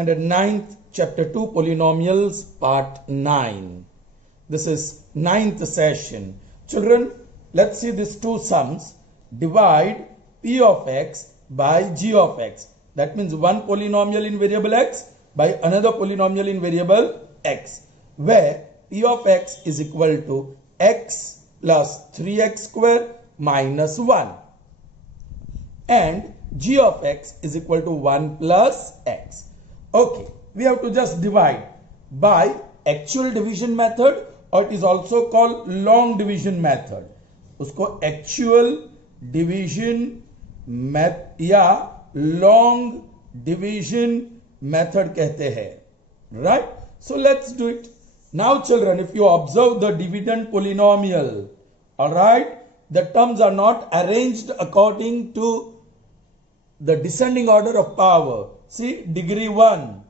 Standard 9th, Chapter 2, Polynomials, Part 9. This is 9th session. Children, let's see these two sums. Divide p of x by g of x. That means one polynomial in variable x by another polynomial in variable x, where p of x is equal to x plus 3x square minus 1 and g of x is equal to 1 plus x. Okay, we have to just divide by actual division method, or it is also called long division method. उसको actual division method या long division method कहते हैं, right? So let's do it. Now children, if you observe the dividend polynomial, all right, the terms are not arranged according to the descending order of power. See, degree 1,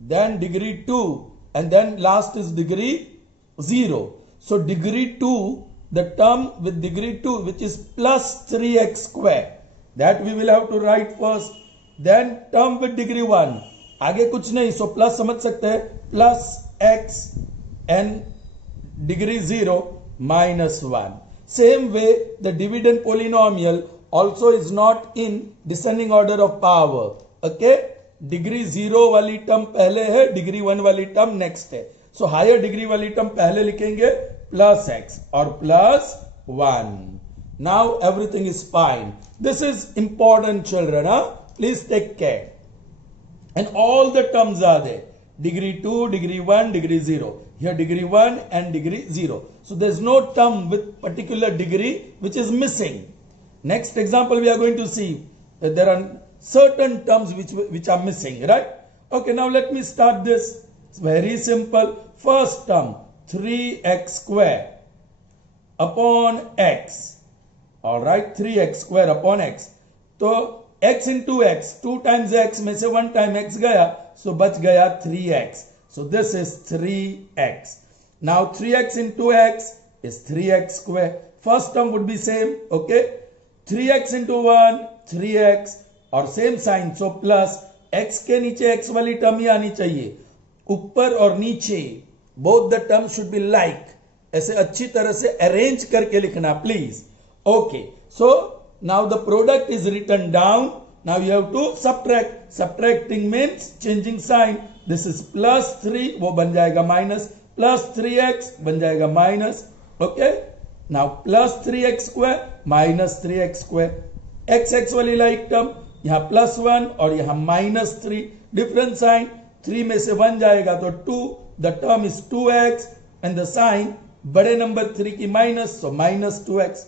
then degree 2, and then last is degree 0. So degree 2, the term with degree 2, which is plus 3x square, that we will have to write first. Then term with degree 1, आगे कुछ नहीं, so plus समझ सकते हैं, plus x and degree 0 minus 1. Same way, the dividend polynomial also is not in descending order of power. Okay, degree 0 वाली term पहले है, degree 1 वाली टर्म नेक्स्ट है. So higher degree वाली टर्म पहले लिखेंगे plus x और plus 1. Now everything is fine. This is important, children. Please take care. And all the terms are there. Degree 2, degree 1, degree 0. Here degree 1 and degree 0. So there is no term with particular degree which is missing. Next example we are going to see that there are certain terms which are missing, right? Okay, now let me start this. It's very simple. First term, 3x square upon x. All right, 3x square upon x. So x into x, 2 times x में से 1 time x गया, so बच गया 3x. So this is 3x. Now 3x into x is 3x square. First term would be same, okay? 3x into 1, 3x, और same sign, so plus x के नीचे x वाली term ही आनी चाहिए, ऊपर और नीचे both the term should be like. ऐसे अच्छी तरह से अरेंज करके लिखना please. Okay, so now the product is written down. Now you have to subtract. Subtracting means changing sign. This is plus 3, वो बन जाएगा माइनस, प्लस 3x बन जाएगा minus. Okay, now plus 3x square minus 3x square. x वाली like term, यहां plus 1 और यहां minus 3. Different sign, 3 में से 1 जाएगा तो 2. The term is 2x and the sign बड़े नंबर 3 की minus, so minus 2x.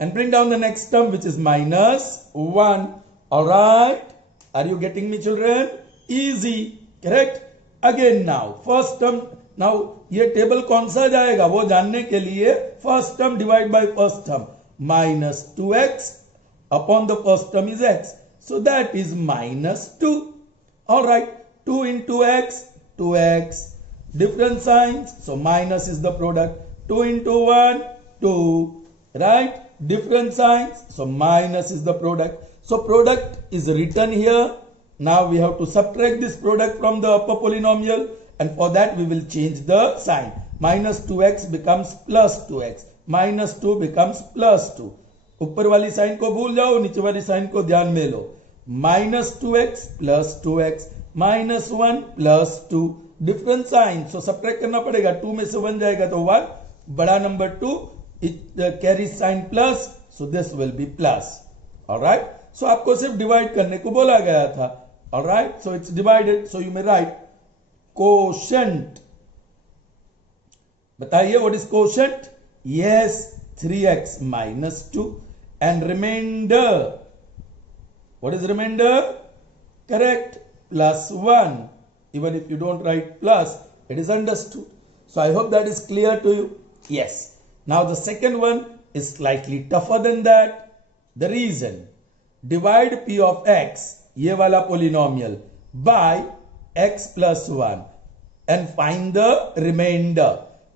And bring down the next term which is minus 1. Alright, are you getting me children? Easy, correct. Again now first term. नाउ ये table कौन सा जाएगा वो जानने के लिए first term divide by first term. Minus 2x upon the first term is x. So that is minus 2. Alright, 2 into x, 2x. Different signs, so minus is the product. 2 into 1, 2. Right? Different signs, so minus is the product. So product is written here. Now we have to subtract this product from the upper polynomial, and for that we will change the sign. Minus 2x becomes plus 2x. Minus 2 becomes plus 2. ऊपर वाली sign को भूल जाओ, नीचे वाली sign को ध्यान में लो. Minus 2x plus 2x, minus 1 plus 2. Different sign, so subtract करना पड़ेगा. 2 में से 1 जाएगा तो 1, बड़ा number 2, it carry sign plus, so this will be plus. Alright, so आपको सिर्फ डिवाइड करने को बोला गया था. Alright, so it's divided, so you may write quotient. बताइए what is quotient? Yes, 3x minus 2 and remainder. What is remainder? Correct, plus 1. Even if you don't write plus, it is understood. So I hope that is clear to you. Yes. Now the second one is slightly tougher than that. The reason, divide p of x, ये वाला polynomial, by x plus 1 and find the remainder.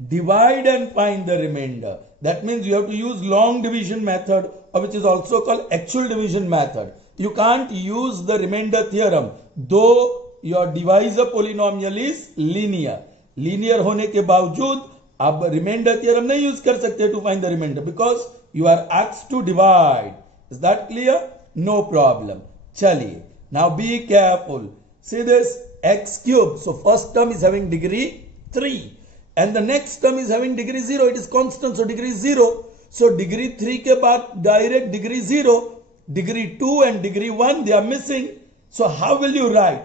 Divide and find the remainder. That means you have to use long division method, which is also called actual division method. you can't use the remainder theorem, though your divisor polynomial is linear. Linear होने के बावजूद आप remainder theorem नहीं use कर सकते to find the remainder because you are asked to divide. Is that clear? No problem. चलिए. Now be careful. See this x cube. So first term is having degree 3 and the next term is having degree 0. It is constant, so degree 0. So degree 3 के बाद direct degree 0, degree 2 and degree 1 they are missing. So how will you write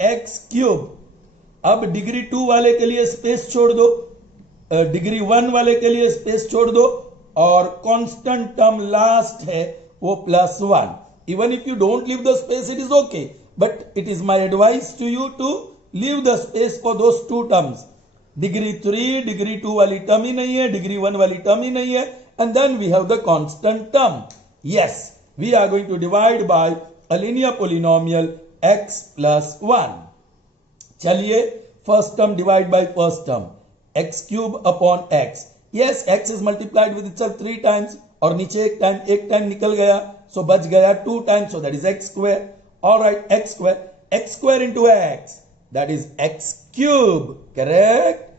x cube? अब degree 2 वाले के लिए space छोड़ दो, degree 1 वाले के लिए स्पेस छोड़ दो और कांस्टेंट टर्म लास्ट है वो +1. Even if you don't leave the space, it is okay. But it is my advice to you to leave the space for those two terms. Degree 3, degree 2 वाली term ही नहीं है, degree 1 वाली term ही नहीं है. And then we have the constant term. Yes, we are going to divide by a linear polynomial x plus 1. चलिए, first term divide by first term. X cube upon x. Yes, x is multiplied with itself 3 times. और नीचे एक time निकल गया. So बच गया 2 times, so that is x square. Alright, x square into x, that is x cube, correct?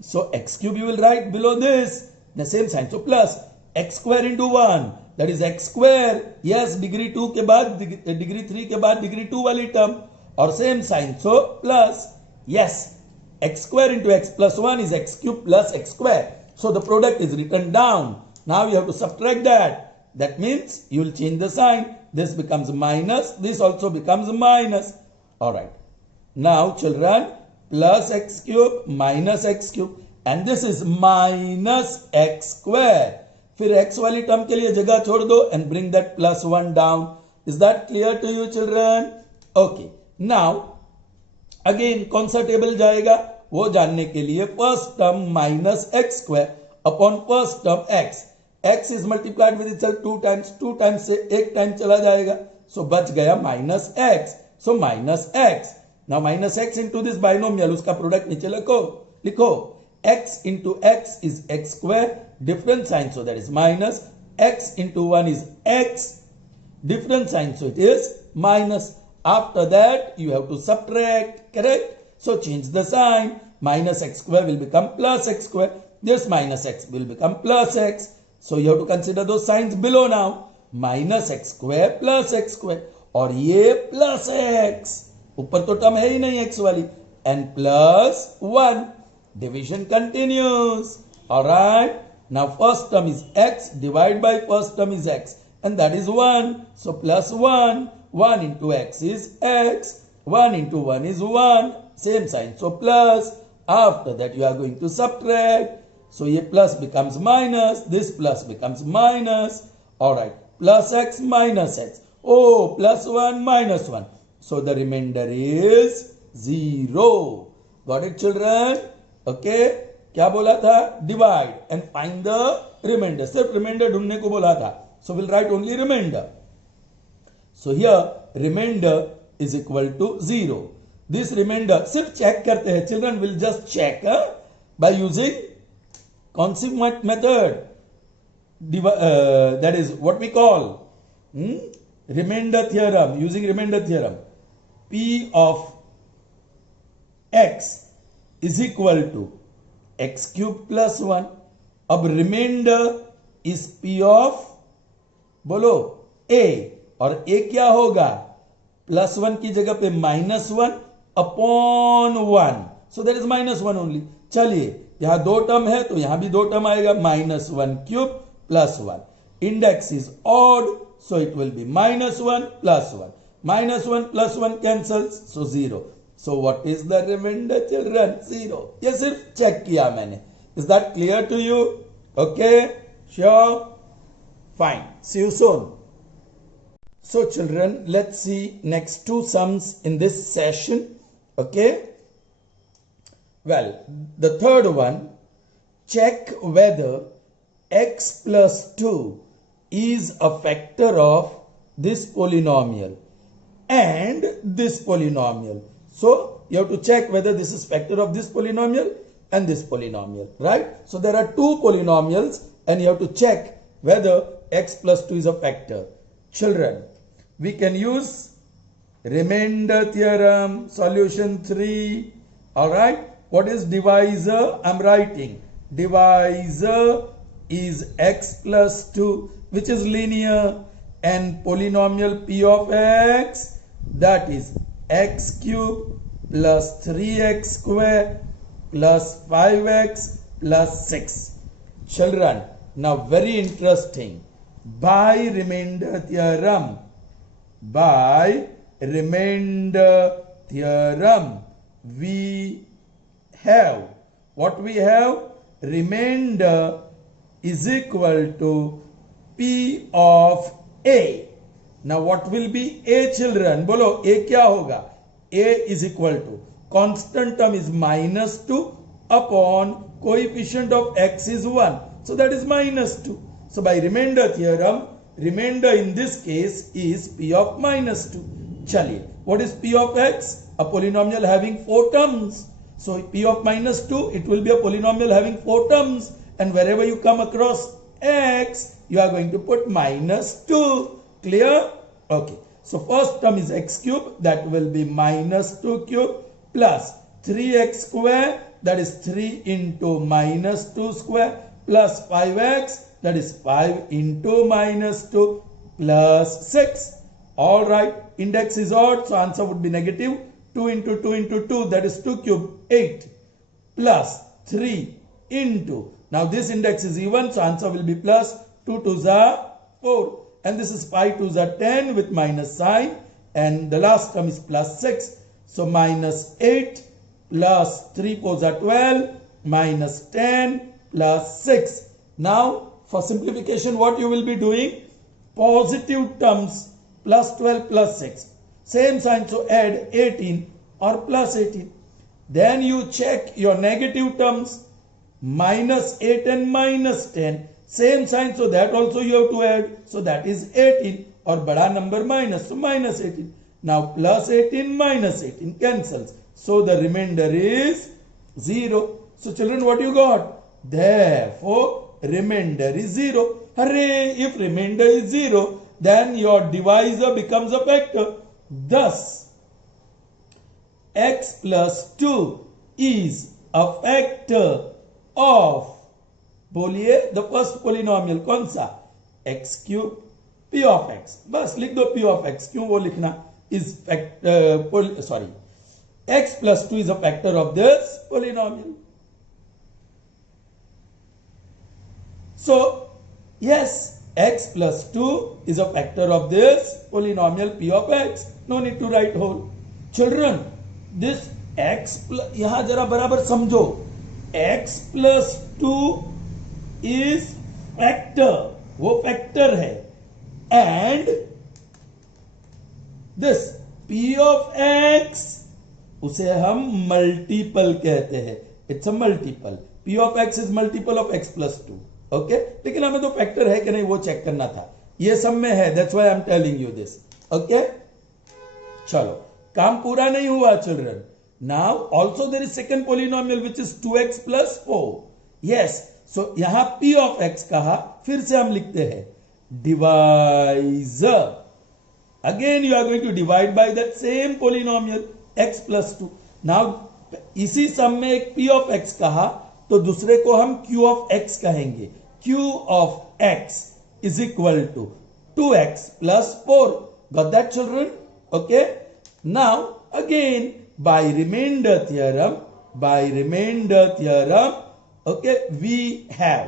So x cube you will write below this, the same sign, so plus x square into 1, that is x square. Yes, degree 2 के बाद degree 3 के बाद degree 2 वाली term और same sign, so plus. Yes, x square into x plus 1 is x cube plus x square. So the product is written down. Now you have to subtract that. That means you will change the sign. This becomes minus. This also becomes minus. Alright. Now children, plus x cube minus x cube. And this is minus x square. फिर x वाली term के लिए जगह छोड़ दो and bring that plus 1 down. Is that clear to you children? Okay. Now, again कौन सा table जाएगा वो जानने के लिए first term minus x square upon first term x. x is multiplied with itself 2 times से एक टाइम चला जाएगा, so बच गया minus x, so minus x. Now minus x into this binomial, उसका प्रोडक्ट नीचे लिखो x into x is x square, different sign, so that is minus. X into 1 is x, different sign, so it is minus. After that you have to subtract, correct? So change the sign. Minus x square will become plus x square. This minus x will become plus x. So you have to consider those signs below now. Minus x square plus x square. और ये plus x. ऊपर तो term है ही नहीं x वाली. And plus 1. Division continues. Alright. Now first term is x. Divide by first term is x. And that is 1. So plus 1. 1 into x is x. 1 into 1 is 1. Same sign. So plus. After that you are going to subtract. So ये plus becomes minus, this plus becomes minus. Alright, plus x minus x. Oh, plus 1 minus 1. So the remainder is 0. Got it children? Okay, क्या बोला था? Divide and find the remainder. सिर्फ remainder ढूंढने को बोला था. So we'll write only remainder. So here remainder is equal to 0. This remainder सिर्फ check करते हैं. Children will just check by using consequent method, that is what we call remainder theorem. Using remainder theorem, p of x is equal to x cube plus 1. अब remainder is p of बोलो a, और a क्या होगा? plus 1 की जगह पे minus 1 upon 1. So that is minus 1 only. चलिए, यहां 2 टर्म है तो यहां भी 2 टर्म आएगा. minus 1 cube plus 1. Index is odd, so it will be minus 1 plus 1. Minus 1 plus 1 cancels, so 0. So what is the remainder children? 0. ये सिर्फ check किया मैंने. Is that clear to you? Okay? Sure? Fine. See you soon. So children, let's see next 2 sums in this session. Okay? Well, the third one, check whether x plus 2 is a factor of this polynomial and this polynomial. So you have to check whether this is factor of this polynomial and this polynomial, right? So there are 2 polynomials and you have to check whether x plus 2 is a factor. Children, we can use remainder theorem, solution 3. All right. What is divisor? I'm writing. Divisor is x plus 2, which is linear, and polynomial p of x, that is x cube plus 3x square plus 5x plus 6. Children, now very interesting. By remainder theorem, we have, what we have? Remainder is equal to P of A. Now what will be A, children? Bolo, A kya hoga? A is equal to, constant term is minus 2 upon coefficient of x is 1. So that is minus 2. So by remainder theorem, remainder in this case is P of minus 2. Chaliye, what is P of x? A polynomial having 4 terms. So P of minus 2, it will be a polynomial having 4 terms. And wherever you come across x, you are going to put minus 2. Clear? Okay. So first term is x cube, that will be minus 2 cube plus 3x square, that is 3 into minus 2 square, plus 5x, that is 5 into minus 2 plus 6. All right. Index is odd, so answer would be negative. 2 into 2 into 2, that is 2 cube, 8, plus 3 into, now this index is even, so answer will be plus 2 2s are 4. And this is 5 2s are 10 with minus sign. And the last term is plus 6. So minus 8 plus 3 4s are 12 minus 10 plus 6. Now for simplification, what you will be doing? Positive terms plus 12 plus 6. Same sign, so add 18 or plus 18. Then you check your negative terms, minus 8 and minus 10. Same sign, so that also you have to add. So that is 18 or bada number minus, so minus 18. Now plus 18 minus 18 cancels. So the remainder is 0. So children, what you got? Therefore, remainder is 0. Hooray! If remainder is 0, then your divisor becomes a factor. Thus, x plus 2 is a factor of, बोलिए, the first polynomial कौन सा? x cube p of x. बस लिख दो p of x. क्यों वो लिखना? Is x plus 2 is a factor of this polynomial. So yes, x plus 2 is a factor of this polynomial p of x. No need to write whole. Children, this x plus, यहां जरा बराबर समझो, x plus 2 is factor, वो factor है, and this p of x उसे हम multiple कहते हैं. It's a multiple. p of x is multiple of x plus 2. Okay, लेकिन हमें तो फैक्टर है कि नहीं वो चेक करना था. ये सब में है, that's why I am telling you this. Okay, चलो, काम पूरा नहीं हुआ children. Now also there is second polynomial which is 2x plus 4. Yes, so यहां p ऑफ x कहा, फिर से हम लिखते हैं divisor. Again you are going to divide by that same polynomial x plus 2. Now इसी सम में एक p ऑफ x कहा, तो दूसरे को हम q ऑफ x कहेंगे. q of x is equal to 2x plus 4. Got that, children? Okay. Now again by remainder theorem, okay, we have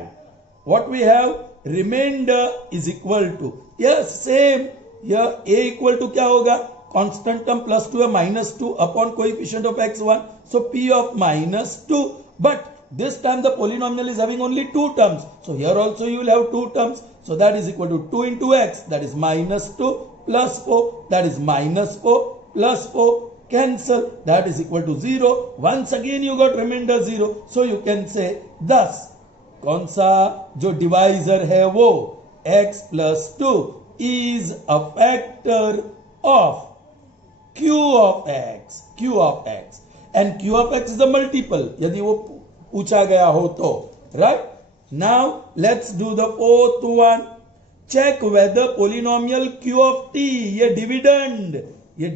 what we have. Remainder is equal to, yes, same. Here a equal to क्या होगा? Constant term plus 2 minus 2 upon coefficient of x1. So p of minus 2. But this time the polynomial is having only 2 terms. So here also you will have 2 terms. So that is equal to 2 into x, that is minus 2 plus 4, that is minus 4 plus 4. Cancel, that is equal to 0. Once again you got remainder 0. So you can say thus, कौन सा जो divisor है वो x plus 2 is a factor of q of x. q of x. And q of x is the multiple. यदि वो पूछा गया हो तो, right? Now let's do the fourth one. check whether polynomial q of t, ये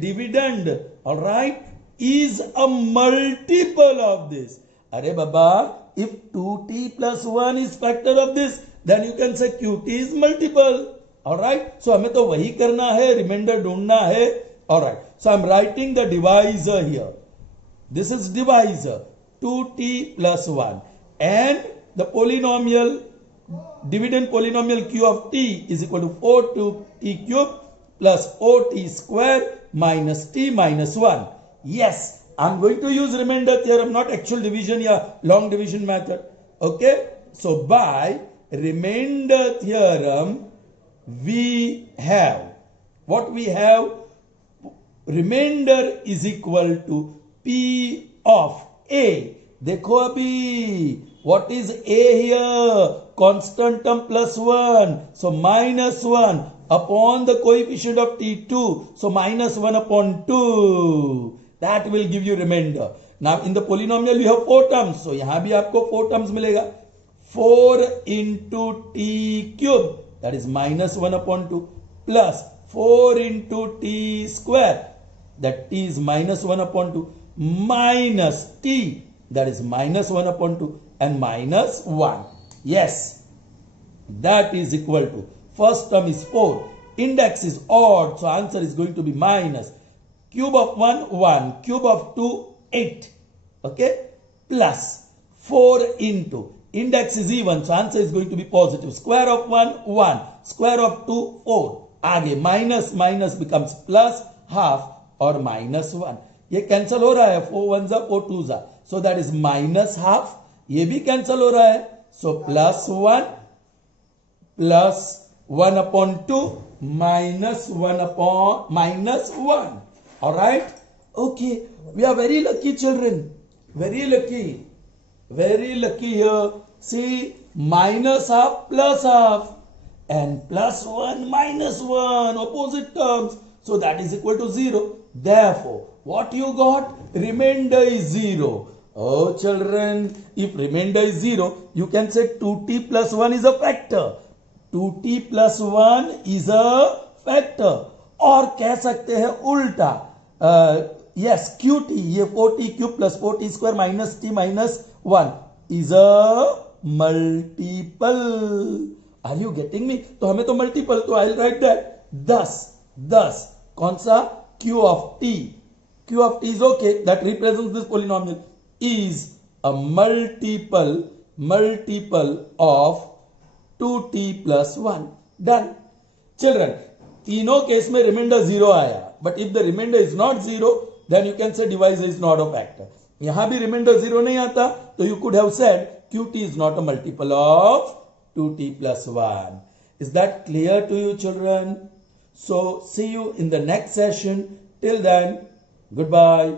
dividend, all right, is a multiple of this. अरे बाबा, if 2t plus 1 is factor of this, then you can say qt is multiple. All right, so हमें तो वही करना है, reminder ढूंढना है. All right, so I'm writing the divisor here. This is divisor, 2t plus 1, and the polynomial, dividend polynomial q of t is equal to 4t cube plus 4t square minus t minus 1. Yes, I'm going to use remainder theorem, not actual division or long division method. Okay, so by remainder theorem, we have, what we have, remainder is equal to p of a. देखो अभी, what is a here? Constant term plus 1, so minus 1 upon the coefficient of t2, so minus 1 upon 2. That will give you remainder. Now in the polynomial you have 4 terms, so यहाँ भी आपको 4 terms मिलेगा. 4 into t cube, that is minus 1 upon 2, plus 4 into t square, that t is minus 1 upon 2, minus t, that is minus 1 upon 2, and minus 1. Yes, that is equal to, first term is 4, index is odd, so answer is going to be minus, cube of 1, 1, cube of 2, 8, okay, plus 4 into, index is even, so answer is going to be positive, square of 1, 1, square of 2, 4, आगे minus minus becomes plus, half और minus 1. ये cancel हो रहा है, 4 1s are 4 2s are, so that is minus half. ये भी cancel हो रहा है, so plus 1 plus 1 upon 2 minus 1 upon minus 1. All right, okay, we are very lucky children, very lucky here. See, minus half plus half and plus 1 minus 1, opposite terms, so that is equal to 0. Therefore, what you got? Remainder is 0. Oh children, if remainder is 0, you can say 2t plus 1 is a factor. 2t plus 1 is a factor. और कह सकते हैं उल्टा, yes, qt, ये 4t cube plus 4t square minus t minus 1 is a multiple. Are you getting me? तो हमें तो multiple, तो I'll write that. Thus, कौन सा? q of t. q of t is okay, that represents this polynomial, is a multiple of 2t plus 1. Done. Children, तीनों case में reminder 0 आया, but if the remainder is not 0, then you can say divisor is not a factor. यहां भी reminder 0 नहीं आता, तो you could have said qt is not a multiple of 2t plus 1. Is that clear to you children? So see you in the next session. Till then, goodbye.